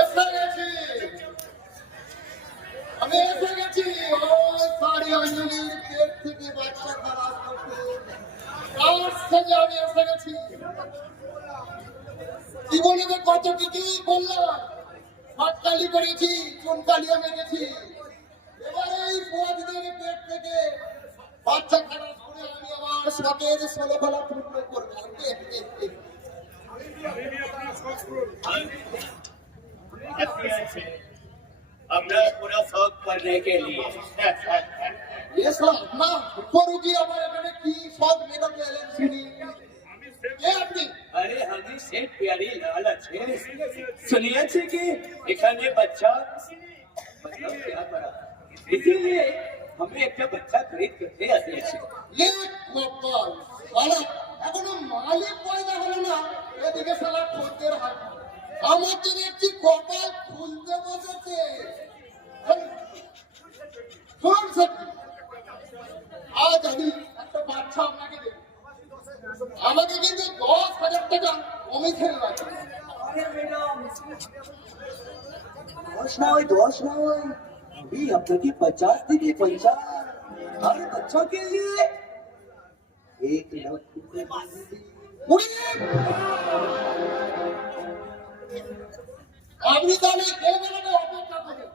এসে গেছি, আমি এসে গেছি। ওই সারি অঞ্জলির পেট থেকে বাচ্চা খারাপ করতে আজ থেকে আমি এসে গেছি। জীবনে কত কিছুই করলাম, হাততালি করেছি, চুনকালিও মেরেছি। এবারে এই পোয়াদের পেট থেকে বাচ্চা খারাপ করে আমি আমার শখের ষোলবেলা পূর্ণ করবো। अपना पूरा शौक करने के लिए ये सब ना करूँगी हमारे मैंने की शौक मेरा पहले सुनी ये अपनी अरे हमें से प्यारी लालच है सुनिए थे कि এখানে बच्चा मतलब क्या करा इसीलिए हमें एक बच्चा खरीद करके आते हैं ये कपाल वाला এখনো মালিক পয়দা হলো না, এদিকে শালা খদ্দের হাত আমাদের একটি কপাল খুলতে বসেছে। শুনুন স্যার, আজ আমি একটা বাচ্চা আপনাকে দেব, আমাকে কিন্তু 10,000 টাকা কমিশন লাগবে। दस नॉय अभी अब तक 50 दिखे 50 हर बच्चों के लिए 1 लाख আপনি তাহলে এই বেলাটা অপেক্ষা করেন,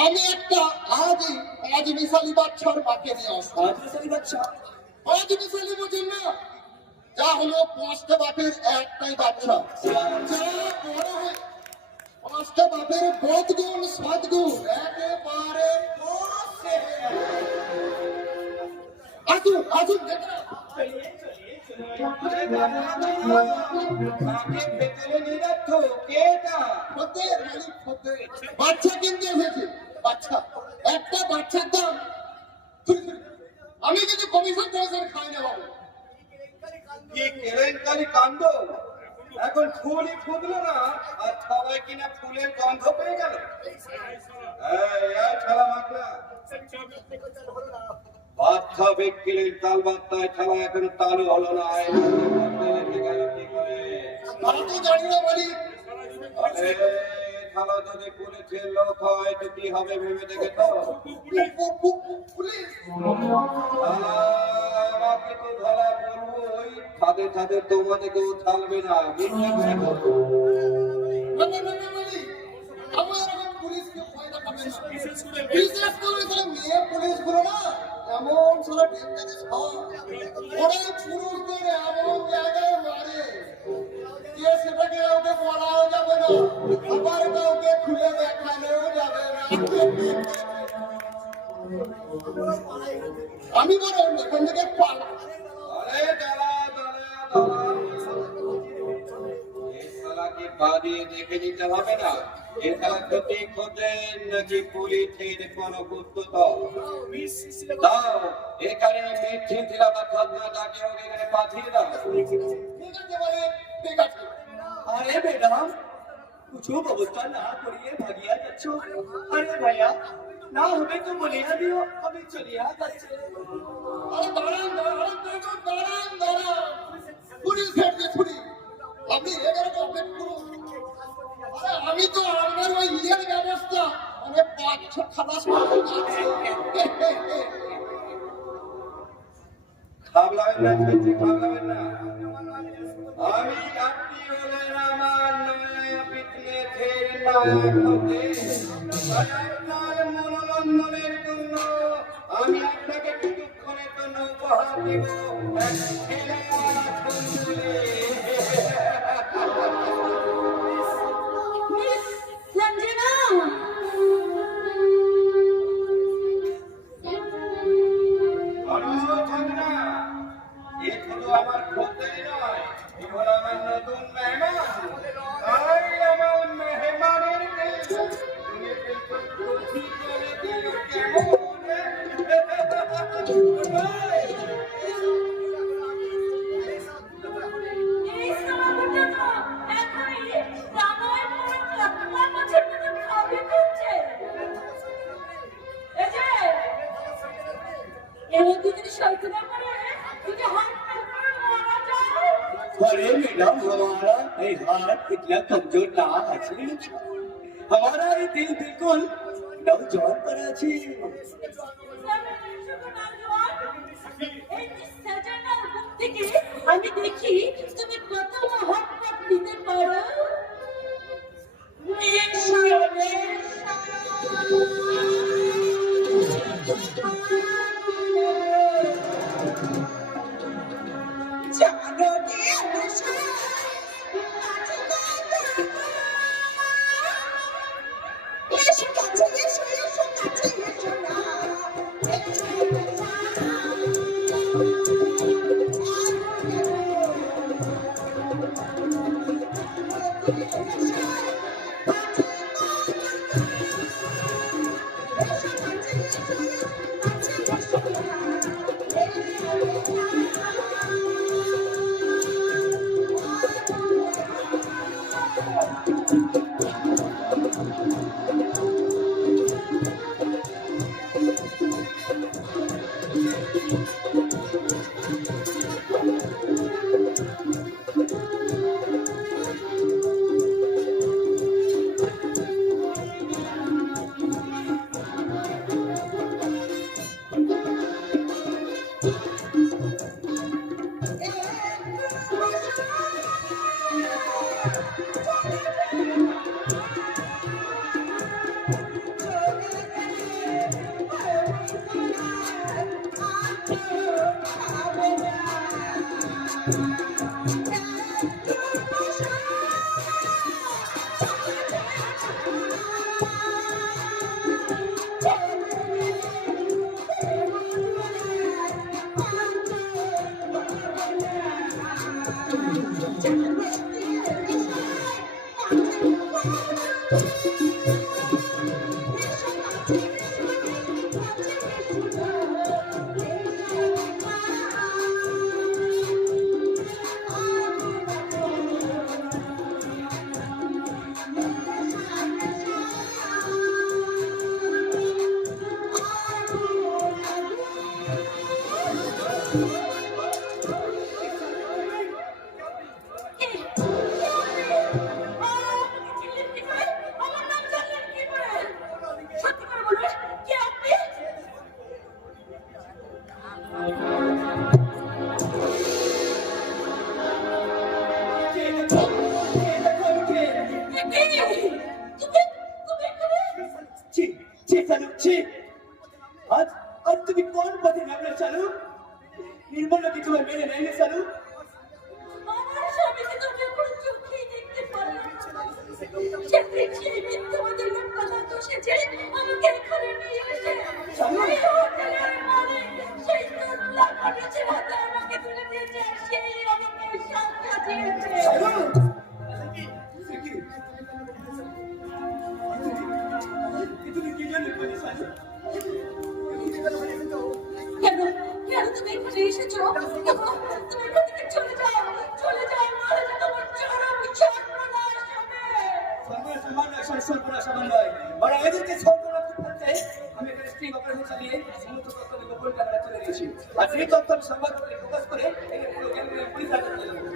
আমি একটা আজ মিশালি বাচ্চার মাকে নিয়ে আসবো। आज सारी बच्चा আজ মিশালি বুঝেন না, যা হলো 5টা বাপের একটাই বাচ্চা, যা বড় হয় 5টা বাপের বদগুণ সদ্গুণ একেবারে পরশে। আসুন আসুন দেখুন বাচ্চা কিনতে এসেছে, বাচ্চা একটা বাচ্চার দাম আমি কিন্তু কমিশন খাই না বাবু। কি কেলেঙ্কারি কাণ্ড! এখন ফুলই ফুটলো না আর সবাই কিনা ফুলের গন্ধ পেয়ে গেল। খেলা মাকড়া বাচ্চা বিক্রির তাল বার্তায় খেলা এখন তালু হলো না। জানি না বলি খেলা যদি পুলিশের লোক হয় তো কি হবে ভেবে দেখে তো। পুলিশ আমাকে তো ধরা বলবোই, ছাদে ছাদে তোমাদেরকেও ছাড়বে না। এমন পুরুষদের এমন জায়গায় মারে যে সেটাকে কাউকে বলাও যাবে না, আবার কাউকে খুলে দেখানোও যাবে না। আমি বলুন এখান থেকে পালা। আরে দাঁড়া দাঁড়া দাঁড়া, এই শালাকে পা দিয়ে দেখে নিতে হবে না এ খেলা ক্ষতি খোঁজেন নাকি পুলিশের কোনো গুপ্ত দাও। এখানে মিথ্যে দিলা বা খাজনা ডাকে ওকে এখানে পাঠিয়ে দাও। ঠিক আছে বলে ঠিক আছে। अरे मैडम कुछ व्यवस्था ना करिए भागिया जाच्छो अरे भैया ना हमें तो बोलिया दियो हमें चलिया जाच्छो আরে দাঁড়ান দাঁড়ান দাঁড়ান দাঁড়ান দাঁড়ান, পুলিশ হেডকে ছুরি আপনি এগারোটা অপেক্ষা করুন। আরে আমি তো আপনার ওই ইয়ের ব্যবস্থা মানে 5-6 খালাস করে দিয়েছি। খাবলাবেন না, ছেলে খাবলাবেন না। আমি আপনি হলেন আমার নয় পিতলে ফের না হতে আপনার মনোরঞ্জনের জন্য আমি আপনাকে কিছুক্ষণের জন্য উপহার দেব ছেলে সঞ্জনা আমার খদ্দের নয়, এ হলো আমার নতুন মেহমান। তাই আমার মেহমানের अरे मैडम हमारा ये हाथ इतना कमजोर ना আছে हमारा ये दिल बिल्कुल नौजवान पर আছে আমি দেখি তুমি কত মহব্বত দিতে পারো आज आज तुम्ही कोण पती नामले चालू निर्मल की तुम्हें मेरे नहीं चालू আমার স্বামীকে তো আমি এখন চোখেই দেখতে পারি না। সে দেখি মিথ্যাবাদের লোকটা দোষেছে আমাকে এখানে নিয়ে এসে এই হোটেলের মালিক সেই দুর্লা করেছে হাতে আমাকে তুলে দিয়েছে আর সেই আমাকে সাজা দিয়েছে। তুমি কি জানো কোনি সাজা কেন কেন তুমি এখানে এসেছো? তুমি এখান থেকে চলে যাও নাহলে তো তোমার চরম সর্বনাশ হবে। সর্বনাশ সমান সর্বনাশ সমান নয় আর এদেরকে সর্বনাশ করতে আমি একটা স্ট্রিং অপারেশন চালিয়ে সমস্ত তথ্য গোপন করে চলে গেছি আর সেই তথ্য সংবাদ করে ফোকাস করে একে পুরো কেন্দ্রে পুলিশ আটক করে দেবো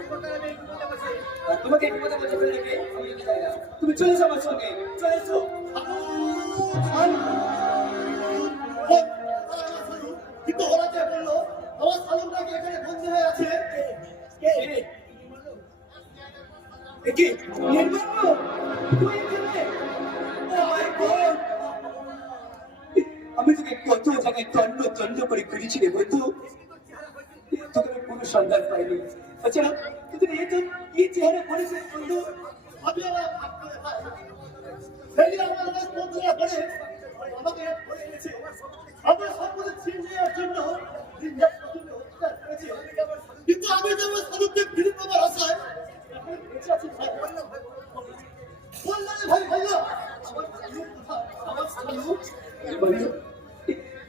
তোমাকে এই বিপদে বলতে পেরে রেখে আমি যেতে চাই না তুমি চলে যাও আমার সঙ্গে চলে এসো কিন্তু ওরা যে বললো আমার সালুমটাকে এখানে বন্দি হয়ে আছে কি নির্মল তুই এখানে ও মাই গড আমি তোকে কত জায়গায় তন্ন করে ঘুরেছি রে বন্ধু তোকে আমি কোনো সন্ধান পাইনি আচ্ছা তুই এই চেহারা পড়েছে বন্ধু আমি আমার ভাব করে পাই সেই আমার কাছে বন্ধুরা করে আমাকে ধরে এনেছে আমার সম্পদে ছিনিয়ে নেওয়ার জন্য কিন্তু আমি তো আমার সালুমকে ফিরে পাবার আশায় বেঁচে আছি ভাই বললাম ভাই ভাইয়া আমার সালুম বন্ধু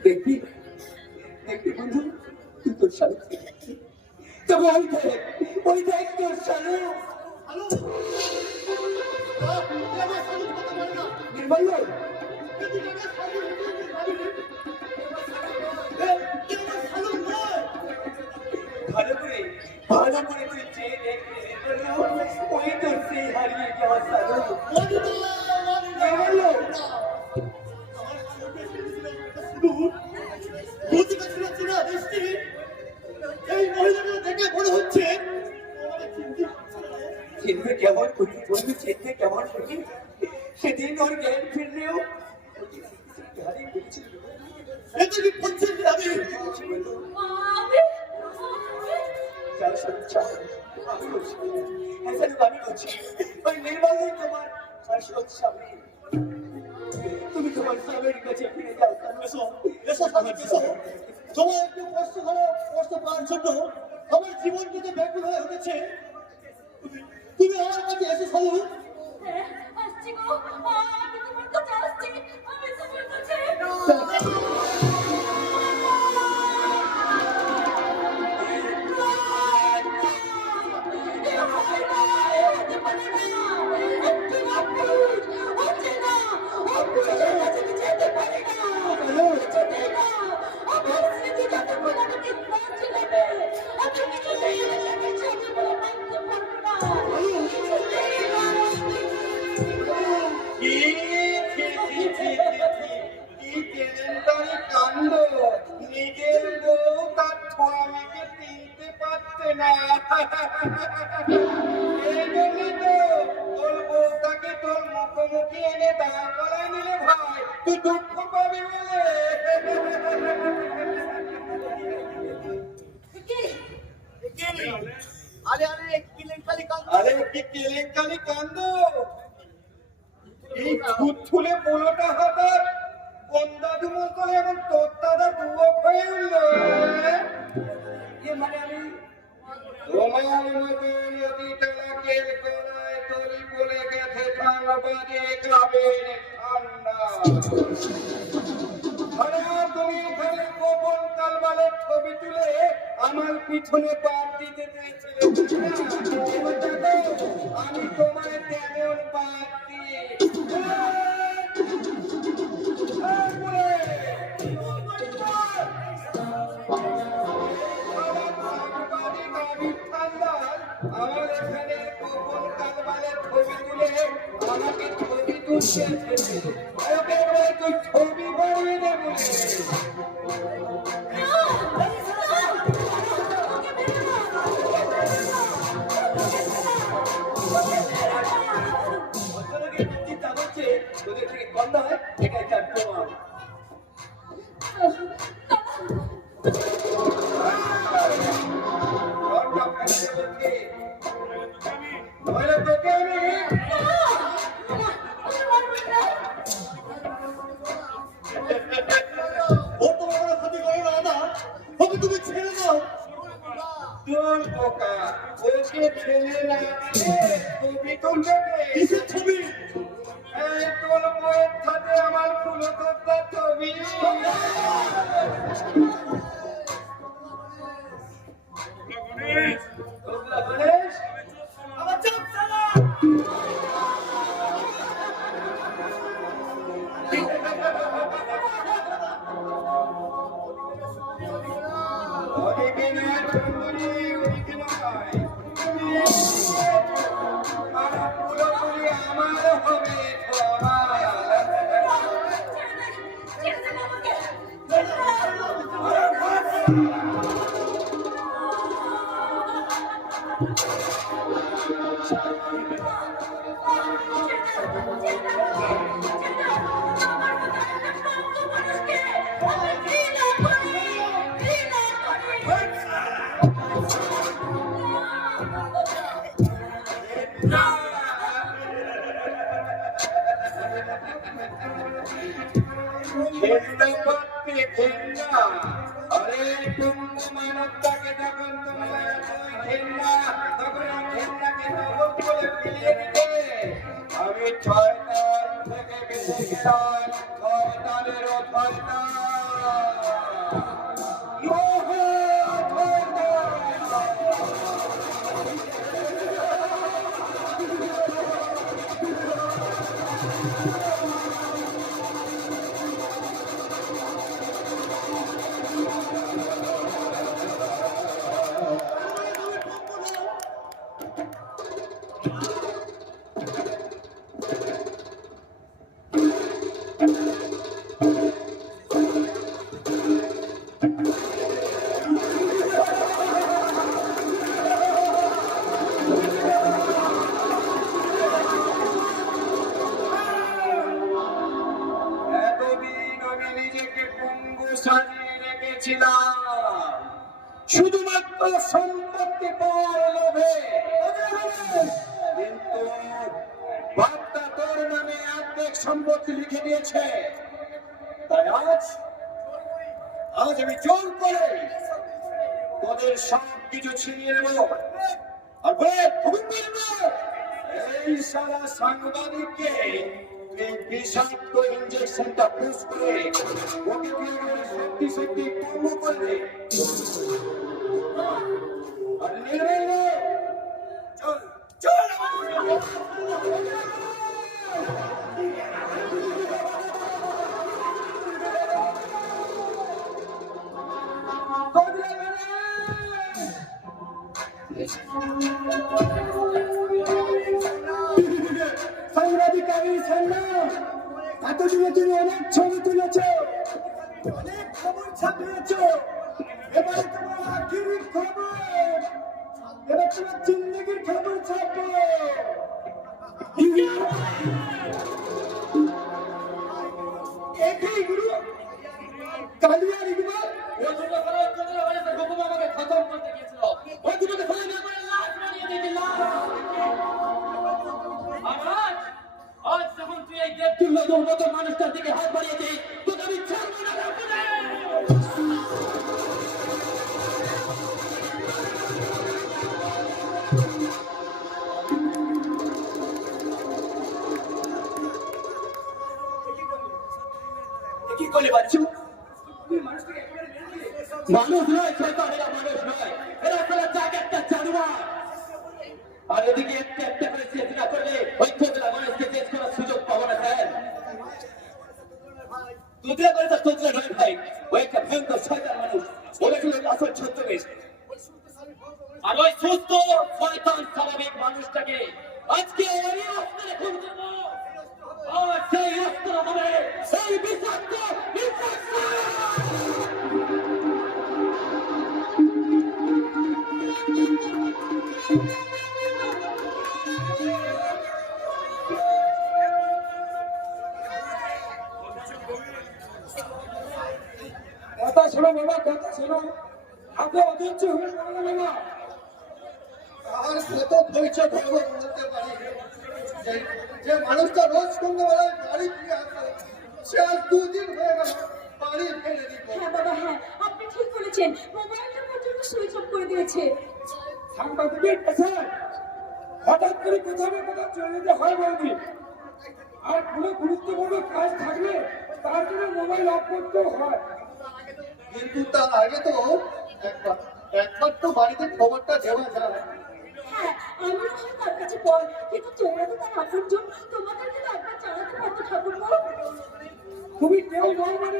দেখবি বন্ধু তুই তোর সালু তবে ওই দেখ তোর সালু হ্যালো আমার সালুম কথা বলে না নির্মল ভালো করে তুই চেয়ে দেখবি ওই তো দাঁড়িয়ে কি অবস্থা গো? মানি না, মানি না, মানি না। আমার চোখে ছিল একটা সিঁদুর, বুঝতে ছিল না দৃষ্টি। এই মহিলাকে দেখে মনে হচ্ছে আমাকে চিনতে পারছে না। চিনবে কেমন করি বলবি চিনতে কেমন করি সেদিন ওর জ্ঞান ফিরলেও এটা কি বলছেন যে আমি আমি তুমি তোমার স্বামীর কাছে ফিরে যাও এসো, এসো স্বামী, এসো। তোমার একটু কষ্ট হলো, কষ্ট পাওয়ার জন্য আমার জীবনটাকে ব্যাকুল হয়ে উঠেছে। তুমি আমার কাছে এসো স্বামী। আসছি গো, আমি তোমার কাছে আসছি, আমি তোমার কাছে কি কেলেঙ্কারি কাণ্ড! নিজের বউ তার স্বামীকে চিনতে পারছে না। এই জন্যই তো তোর বউটাকে তোর মুখোমুখি এনে দাঁড় করায় নিলে ভাই, তুই দুঃখ পাবি বলে। আরে আরে কেলেঙ্কারি কাণ্ড। আরে কি কেলেঙ্কারি কাণ্ড! এই থুথুলে পোলোটা হঠাৎ কোন দাদু মতলে এবং তোর দাদা যুবক হয়ে উঠল। মানে আমি তোমার মতো নদীতলা কেলকলায় তরি পড়ে গেছে ঠান্ডাবাদে গ্রামের ঠান্ডা। আরে তুমি এখানে গোপন কালবালের ছবি তুলে আমার পিছনে পার দিতে চেয়েছিলে। এবার দেখো, আমি তোমায় তেমন পার দিয়ে আমার এখানে গোপন কালবালের ছবি তুলে আমাকে ছবি তুলতে তুই ছবি বানিয়ে দেবো। অচলকে চিন্তা করছে তোদের থেকে কম নয় এটা একটা প্রমাণ তোকে আমি ও তোমার কোনো ক্ষতি করে না দাদা, ওকে তুমি ছেড়ে দাও। তোর বোকা, ওকে ছেলে না দিয়ে ছবি তুলবে কে? কিসের ছবি? এই তোর বইয়ের সাথে আমার ফুলতোত্তার ছবি। গণেশ আমার চাপ চালা। ওদিকে নয় সুন্দরী, ওদিকে নয়। তুমি আমার পুরোপুরি আমার হবে তো আমার। ঘেন্না করতে ঘেন্না। আরে টুঙ্গু মানবটাকে যখন তোমরা এতই ঘেন্না, তখন এই ঘেন্নাকে নগদ করে ফিরিয়ে দিতে আমি 6 তাল থেকে বেঁচে গেলাম 6 তালেরও 6 তাল। মহা 6 তাল। সম্পত্তি লিখে দিয়েছে। তাই আজ আমি জোর করে তোদের সব কিছু ছিনিয়ে নেব। আর বলে এই সারা সাংবাদিককে এই বিষাক্ত ইঞ্জেকশনটা পুশ করে ওকে সত্যি সত্যি পূর্ণ করে দে। আর নির্ভয় চল চল সাংবাদিকারী সামনে এত দিনে তুমি অনেক ছবি তুলেছ, অনেক খবর ছাপিয়েছ। এবার তোমার আখির খবর, এবার তোমার জিন্দগির খবর ছাপো। একই গুরু কালিয়া ইকবাল ওই দুটো ফেলে তোদের বাড়িতে হুকুম আমাকে খতম করতে গিয়েছিল। ওই দুটোকে ফেলে বের করে লাশ বানিয়ে দিয়েছি, লাশ। আজ যখন তুই এই দেবতুল্য দুর্গত মানুষটার দিকে হাত বাড়িয়েছিস, তোকে আমি ছাড়বো না। কি করলে বাচ্চু? মানুষ নয় শয়তান, এরা মানুষ নয়, এরা আসলে জাগেরটা জানোয়ার। আর এদিকে একটা একটা করে শেষ না করলে ওই তোতলা মানুষকে শেষ করার সুযোগ পাবো না স্যার। তোতলা করে তার তোতলা নয় ভাই, ওই একটা ভয়ঙ্কর শয়তান মানুষ। ওরা ছিল আসল ছদ্মবেশ। আর ওই সুস্থ শয়তান স্বাভাবিক মানুষটাকে আজকে ওই অস্ত্রে খুন করবো। আর সেই অস্ত্র হবে সেই বিষাক্ত কথা শোনো বাবা, কথা শোনো। আপনি অধৈর্য হয়ে পড়লেন বাবা। আর কত ধৈর্য ধরবো বলতে পারি। যে মানুষটা রোজ সন্ধ্যাবেলায় বাড়ি ফিরে আসে, সে আজ 2 দিন হয়ে গেল বাড়ি ফেলে দিল। হ্যাঁ বাবা, হ্যাঁ আপনি ঠিক বলেছেন, মোবাইলটা পর্যন্ত সুইচ অফ করে দিয়েছে। সাংবাদিকের পেছায় হঠাৎ করে কোথাও না কোথাও চলে যেতে হয় বলবি। আর কোনো গুরুত্বপূর্ণ কাজ থাকলে তার জন্য মোবাইল অফ করতেও হয়। কিন্তু তার আগে তো একবার তো বাড়িতে খবরটা দেওয়া যায়। হ্যাঁ আমিও হয় তার কাছে বল, কিন্তু তোমরা তো তার আপনজন, তোমাদেরকে তো একবার জানাতে পারতো ঠাকুরপো। খুবই কেউ নয় মানে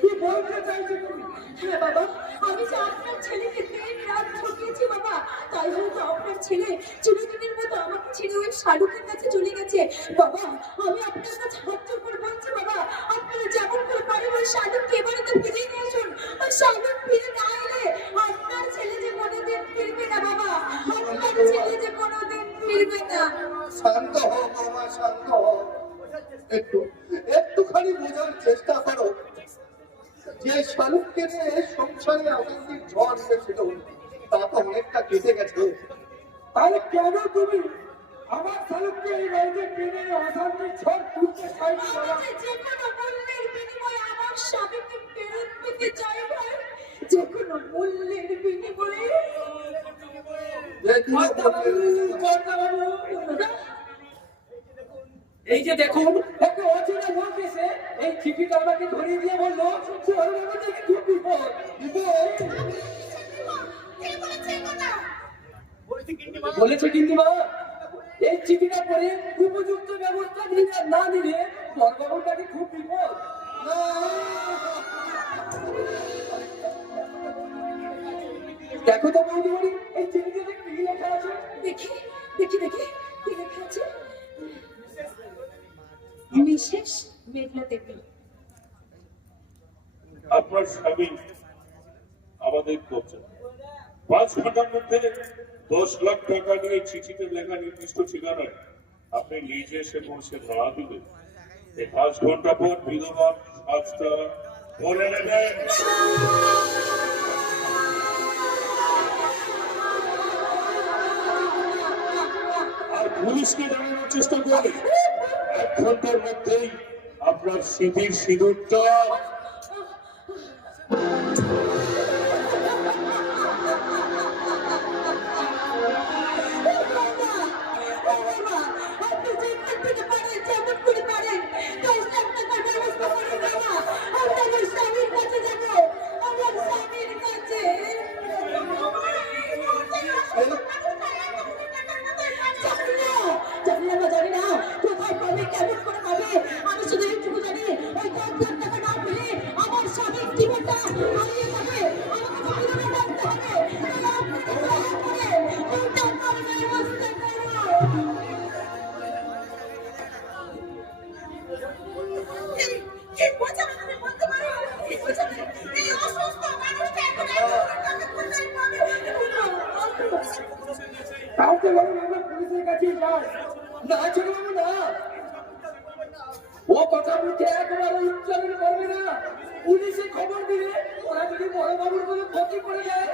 কি বলতে চাইছো তুমি? হ্যাঁ বাবা, আমি যে আপনার ছেলেকে দিন রাত ঠকিয়েছি বাবা, তাই হয়তো আপনার ছেলে চিরদিনের মতো আমাকে ছেড়ে ওই শালুকের কাছে চলে গেছে। বাবা আমি আপনার কাছে হাত জোর করে বলছি বাবা, আপনারা যেমন করে পারেন ওই শালুককে এবারে তো ফিরে নিয়ে আসুন। ওই শালুক ফিরে না এলে আপনার ছেলে যে কোনোদিন ফিরবে না বাবা, আপনার ছেলে যে কোনোদিন ফিরবে না। শান্ত হও বাবা, শান্ত হও। একটুখানি বোঝার চেষ্টা করো যে শালুককে নিয়ে সংসারে অশান্তির ঝড় উঠেছিল, তা তো অনেকটা কেটে গেছে। তাহলে কেন তুমি আমার শালুককে এই বাড়িতে কিনে অশান্তির ঝড় তুলতে চাইছো বাবা? আমি যে কোনো মূল্যের বিনিময়ে আমার স্বামীকে ফেরত পেতে চাই ভাই, যে কোনো মূল্যের বিনিময়ে। এই যে দেখুন একটা অচেনা লোক এসে এই চিঠিটা আমাকে ধরিয়ে দিয়ে বললো যে আমাদের খুব বিপদ। বলেছে কিন্তু মা, এই চিঠিটা পড়ে উপযুক্ত ব্যবস্থা না নিলে বড়বাবুর কাছে খুব বিপদ। দেখো তো বৌদিমণি, এই চিঠিতে কি লেখা আছে? দেখি দেখি দেখি কি লেখা আছে। মিসেস মেঘলা দেবী। আপনার স্বামী আমাদের করছেন 5 ঘন্টার মধ্যে 10 লাখ টাকা নিয়ে চিঠিতে লেখা নির্দিষ্ট ঠিকানায় আপনি নিজে এসে পৌঁছে ধরা দিবেন। এই 5 ঘন্টা পর বিধবার সাজটা বলে নেবেন। আর পুলিশকে জানানোর চেষ্টা করবে এক ঘন্টার মধ্যেই আপনার স্মৃতির সিঁদুরটা আপনি যেমন থেকে পারেন যেমন করে পারেন 10 লাখ টাকার ব্যবস্থা করে দেওয়া আপনার স্বামীর কাছে যাব আমার স্বামীর কাছে জানি না কোথায় পাবে কেমন করে পাবে আমি শুধু এইটুকু জানি ওই 10 লাখ টাকা না পেলে আমার স্বামীর জীবনটা হারিয়ে যাবে আমাকে জীবনে বাঁচতে হবে আপনাকে ব্যবস্থা করো এই বোঝাবে তুমি বলতে পারো এই বোঝাবে এই অসুস্থ মানুষটা এখন আমি কোথায় পাবে কাউকে বলুন আমরা পুলিশের কাছে যাই না ছোট বাবু না ও কথা মুখে একেবারে উচ্চারণ করবে না পুলিশে খবর দিলে ওরা যদি বড় বাবুর কোনো ক্ষতি করে দেয়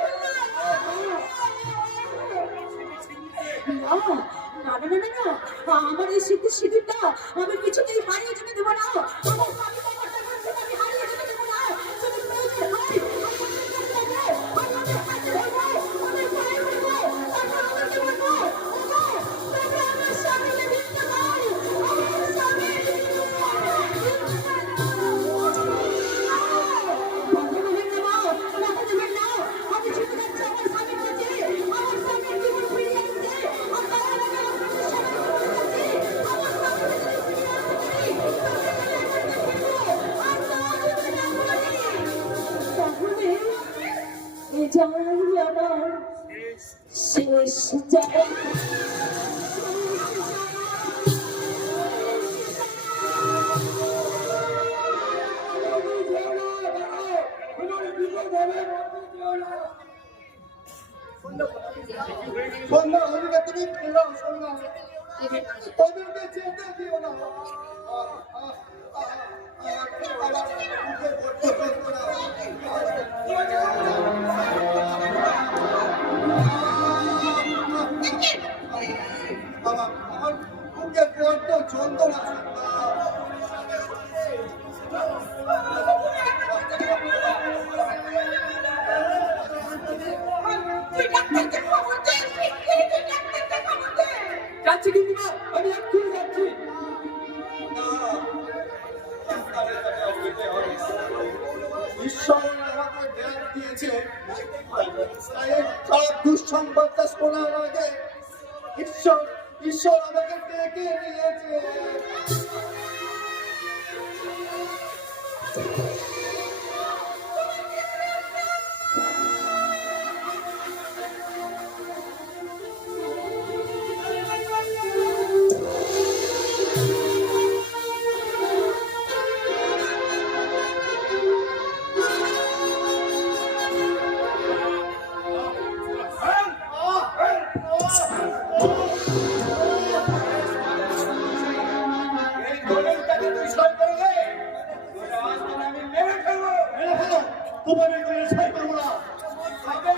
আমার এই সিঁদুরটা আমি কিছুতেই হারিয়ে যেতে দেবো না আমার স্বামী বাবাটা আমি হারিয়ে যেতে দেবো না তুমি প্রয়োজন হয় আমি ওদের হাতে ধরবো ওদের পায়ে ধরবো তারপর ওদেরকে বলবো তোমরা আমার স্বামীকে দিতে দাও আমার স্বামীকে আমি ছুটে যাচ্ছি আমার স্বামীর কাছে আমার স্বামীর জীবন ফিরিয়ে আনতে আমার শেষ যায় সন্ধ্যা হলে তুমি ফিরো সন্ধ্যা ওদেরকে যেতে দিও না আমার বুকে বড্ড যন্ত্রণা যাচ্ছি কিন্তু না আমি এক্ষুনি যাচ্ছি ঈশ্বর আমাকে জ্ঞান দিয়েছে খারাপ দুঃসংবাদটা শোনার আগে ঈশ্বর আমাকে ডেকে নিয়েছে এই দলিলটাকে তুই সই করে দে তোরা আজ তোকে আমি মেরে ফেলবো তোমার এই করে ছাই করবো না আগে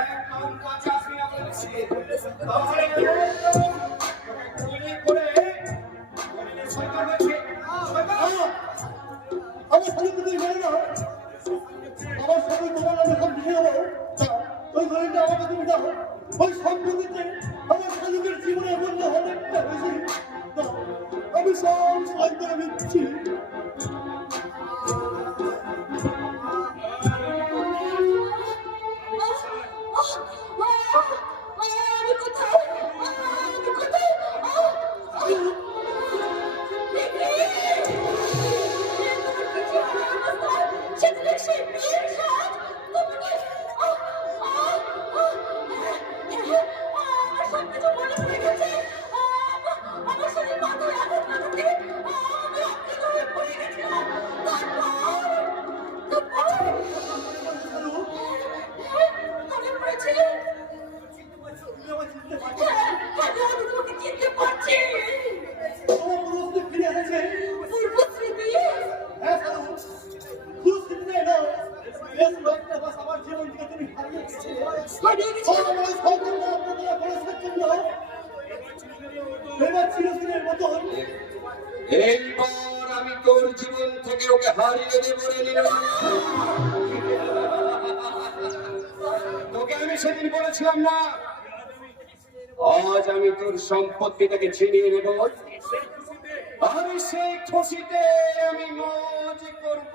একদম কাছে আসবি না বলেছি তাহলে গুলি করে দলিলে সই করবে আমার স্বামীকে তুই মেরে দাও আমার স্বামী তোমার নামে সব লিখে দেবো ওই ঘরেটা আমাকে তুমি দাও ওই সম্পত্তিতে আমার স্বামীদের জীবনে মূল্য অনেকটা বেশি দাও, আমি সব সই করে দিচ্ছি আমি কোথায় আমি কোথায় সেদিনের সেই বিয়ের সাজ তোমাকে আমার সব কিছু মনে পড়ে গেছে আমার শরীর মাথায় আঘাত লাগাতে আমি অজ্ঞান হয়ে এবার চিরদিনের মতন এইবার আমি তোর জীবন থেকে ওকে হারিয়ে দেবো রে নীলু। তোকে আমি সেদিন বলেছিলাম না, আজ আমি তোর সম্পত্তিটাকে ছিনিয়ে নেব। আমি সেই খুশিতে আমি মজ করব।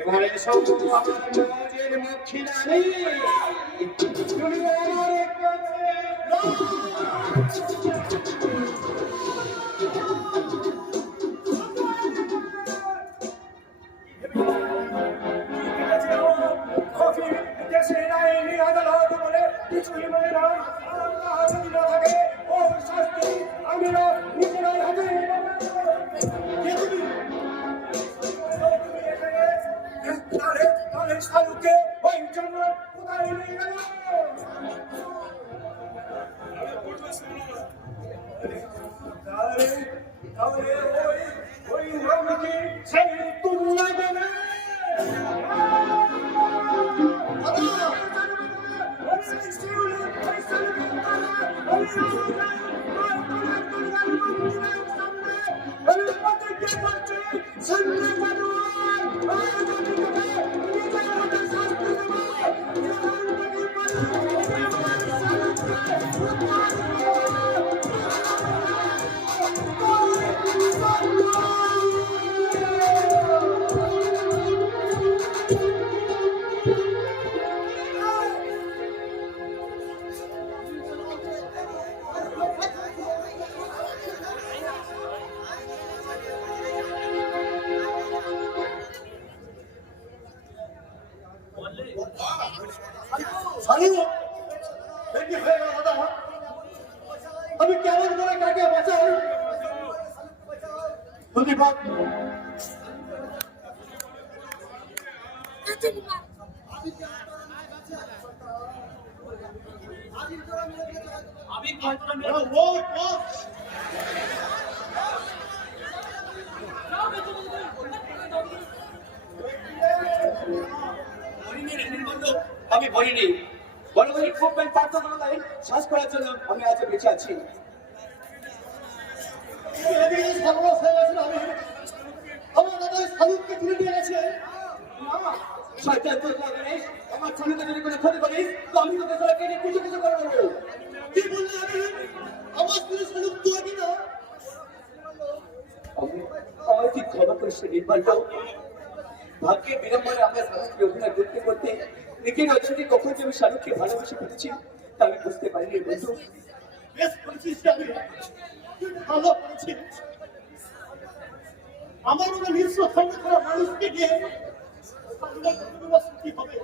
এবারে সব আমার মজের মুখী রানী, তুমি আমার কাছে দেশের আইনি আদালত বলে কিছুই মানে না। আল্লাহ যদি না থাকে ওর শাস্তি আমি না নিজেরাই হাতে নেব। কে তুমি? তুমি এখানে তাহলে শালুকে ওই জন্য কোথায় নিয়ে গেল? তাহলে ওই রঙকে সেই তুলনা দেবে। আমি কেমন করে কাকে বাঁচাই? ধন্যবাদ। আমি বলিনি, বড় বড় ইকুইপমেন্ট প্রার্থনায় শ্বাস করার জন্য আমি আজ বেঁচে আছি। আমার দাদা শালুককে তুলে নিয়ে গেছে। শয়তান তোর গণেশ, আমার শালুকে যদি কোনো ক্ষতি করিস তো আমি তোকে সারা কেটে কিছু কিছু করে দেবো। কি বললি আমি? আমার স্ত্রী শালুক তুই কি না? আমার কি ক্ষমা করিস নির্বাণ? ভাগ্যের বিড়ম্বনে আমরা শালুককে অভিনয় করতে করতে নিজের অজান্তে কখন যে আমি শালুককে ভালোবেসে ফেলেছি তা আমি বুঝতে পারিনি বন্ধু। বেশ করেছিস আমি, তুই ভালো করেছিস। আমার মনে নিঃস্ব খন্ড করা মানুষকে দিয়ে কি হবে?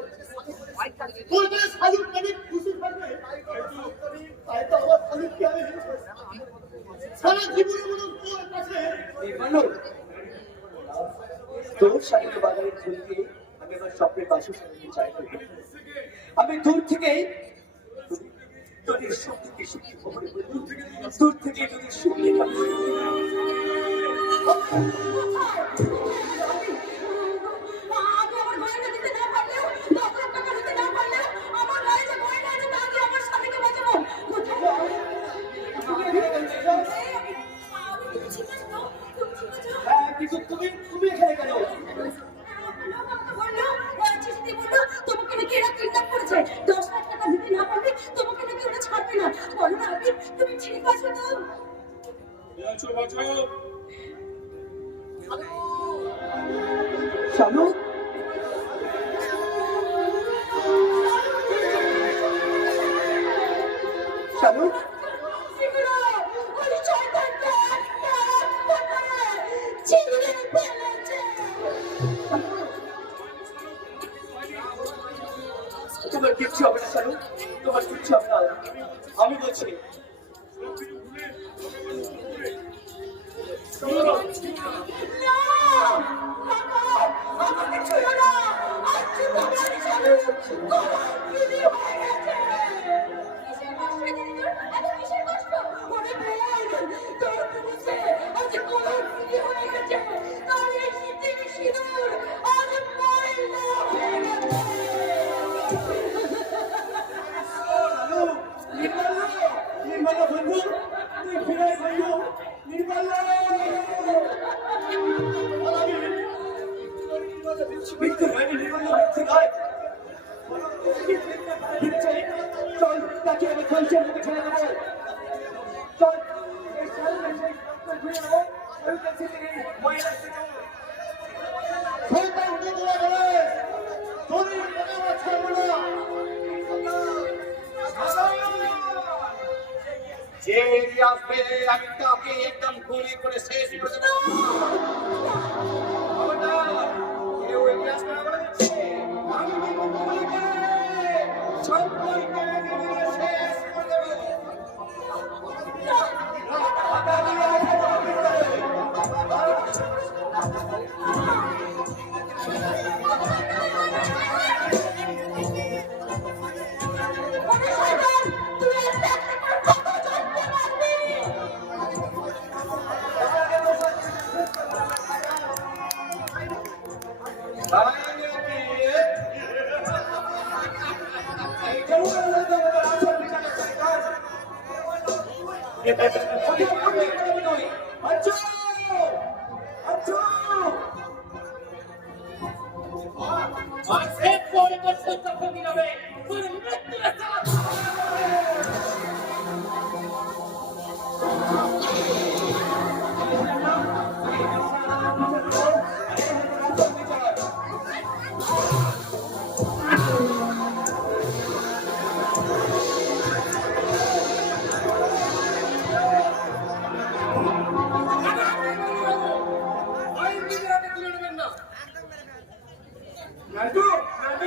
তোর কাছে শালুক কেন খুশি থাকবে? তাই তো আমার শালুককে আমি সারা জীবনের মতো তোর কাছে তোর শাড়ির বাগানের ঝুলকে আমি আমার স্বপ্নের বাসস্থানে চাই। আমি দূর থেকে তোদের সুখ থেকে সুখী খবর বলবো, দূর থেকে তোদের সুখ লেখা কিন্তু তুমি এখানে কেন? তোমাকে নাকি এরা কিডন্যাপ করেছে, 10 লাখ টাকা দিতে না পারলে তোমাকে নাকি ওরা ছাড়বে না। বলো না আবির, তুমি ঠিক আছো তো? শালুক শালুক তোমার কিচ্ছু হবে না শালুক, তোমার কিচ্ছু হবে না। আমি বলছি চল তাকে আমি খঞ্চের মুখে ছেড়ে দেবো চল এই সামনে সেই রক্ত ঘুরে নেবো ওই কাছে থেকে ময়লা শয়তান কুকুরা গেলে চুরি করে ছাড়বো না। যে এগিয়ে আসবে আমি তাকে একদম গুলি করে শেষ করে দেবো। খবরদার, কেউ এগিয়ে আসবে না বলে দিচ্ছি। আমি কিন্তু গুলি করে সবাইকে একেবারে শেষ করে দেবো। তুই একটা কথা জানতে পারবি।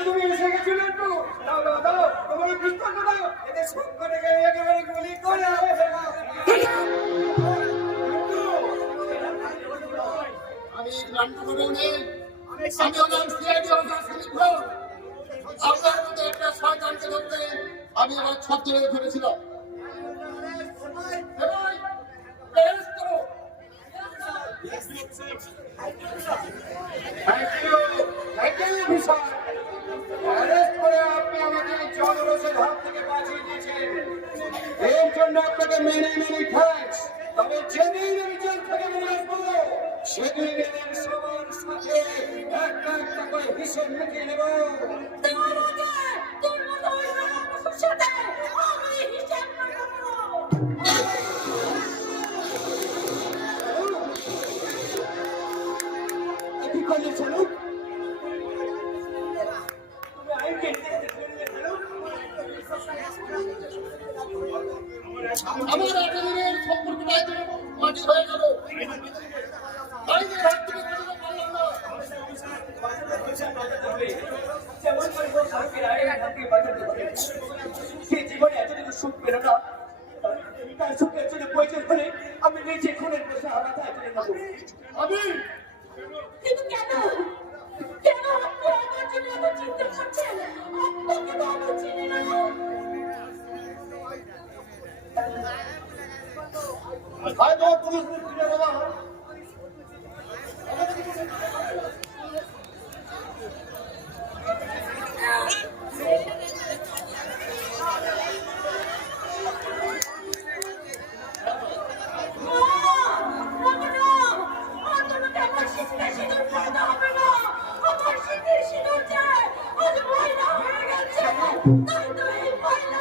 তুমি এসে গেছো নান্টু দাও দাও দাও তোমার পিস্তল দাও এদের সব করে গিয়ে একেবারে গুলি করে আরে আমি নান্টু বলে আমি আমার সিআইডি অফিসার সিলিপ ঘোষ। আপনার মধ্যে একটা শয়তানকে ধরতে আমি আমার ছক তুলে ধরেছিলাম। অ্যারেস্ট করো। Thank you vision. অ্যারেস্ট করে আপনি আমাকে জনরোষের হাত থেকে বাঁচিয়ে দিয়েছেন, এর জন্য আপনাকে মেনি মেনি থ্যাঙ্কস। তবে যেদিন আমি জেল থেকে বেরিয়ে আসবো সেদিন এদের সবার সাথে একটা একটা করে হিসেব মিটিয়ে নেব। তোর আগে তোর মতো ওই রাক্ষসের সাথে আমি হিসাব করবো। কি করলে চলো তুমি আইনকে দেখতে চলো আমার এতদিনের সম্পর্ক মাটি হয়ে গেল। আইনের হাত থেকে বাঁচাতে পারলাম না। যেমন করে হোক আমাকে আইনের হাত থেকে বাঁচাতে হবে। সে জীবনে এতটুকু সুখ পেল না, তার সুখের জন্য প্রয়োজন হলে আমি নিজে খুনের পেশা মাথায় তুলে নেবো। আমি কিন্তু কেন কেন আপনি আমার জন্য এত চিন্তা করছেন? আপনাকে তো আমি চিনি না। হয়তো পুলিশ ফিরে বাবা তাই তো এই ময়লা